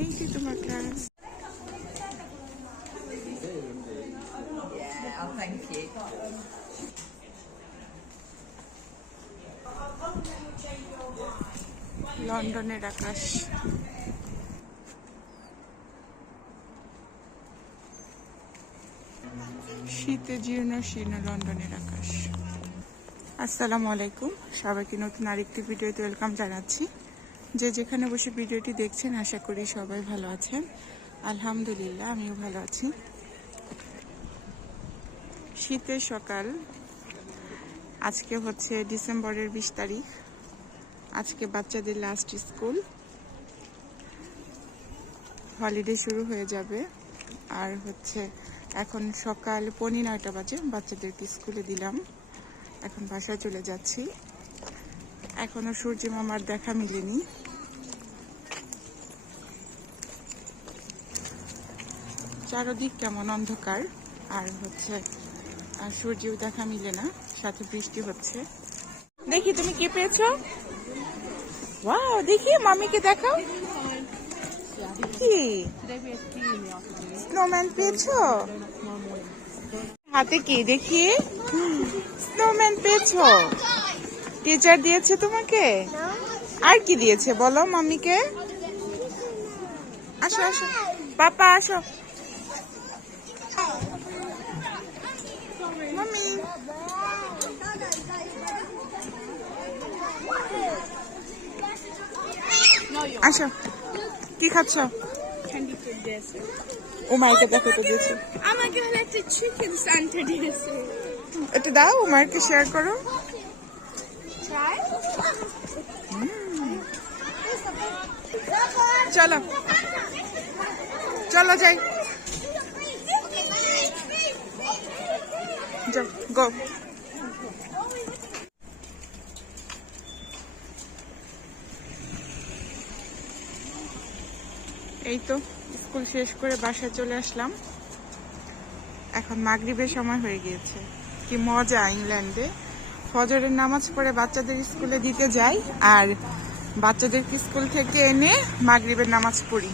এই যে তোমার ক্লাস। লন্ডনের আকাশ। শীতে জীর্ণ শীর্ণ লন্ডনের আকাশ। আসসালামু আলাইকুম, সবাইকে নতুন আরেকটি ভিডিওতে ওয়েলকাম জানাচ্ছি। যে যেখানে বসে ভিডিওটি দেখছেন আশা করি সবাই ভালো আছেন। আলহামদুলিল্লাহ আমিও ভালো আছি। শীতের সকাল। আজকে হচ্ছে ডিসেম্বরের 20 তারিখ। আজকে বাচ্চাদের লাস্ট স্কুল, হলিডে শুরু হয়ে যাবে। আর হচ্ছে এখন সকাল 9:15 বাজে, বাচ্চাদেরকে স্কুলে দিলাম। এখন বাসায় চলে যাচ্ছি। এখনো সূর্য মামার দেখা মিলেনি। চারদিক কেমন অন্ধকার, আর হচ্ছে সূর্যেও দেখা মিলে না, সাথে বৃষ্টি হচ্ছে। দেখি তুমি কি পেয়েছো? ওয়াও, দেখি মামিকে দেখাও। কি স্নোম্যান পেয়েছো? হাতে কি দেখি? স্নোম্যান পেয়েছো? টিচার দিয়েছে তোমাকে? আর কি দিয়েছে বলো মামিকে? আসো আসো পাপা, আসো। মামি আসো, কি খাচ্ছ? ও মাইকে দেখো তো দিয়েছে। আমাকে একটা চিকেন স্যান্ডউইচ দিয়েছে। এটা দাও, ও মাইকে শেয়ার করো। চলো চলো যাই, যাও গো। এই তো স্কুল শেষ করে বাসায় চলে আসলাম। এখন মাগরিবের সময় হয়ে গিয়েছে। কি মজা ইংল্যান্ডে! ফজরের নামাজ পড়ে বাচ্চাদের স্কুলে দিতে যাই, আর বাচ্চাদেরকে স্কুল থেকে এনে মাগরিবের নামাজ পড়ি।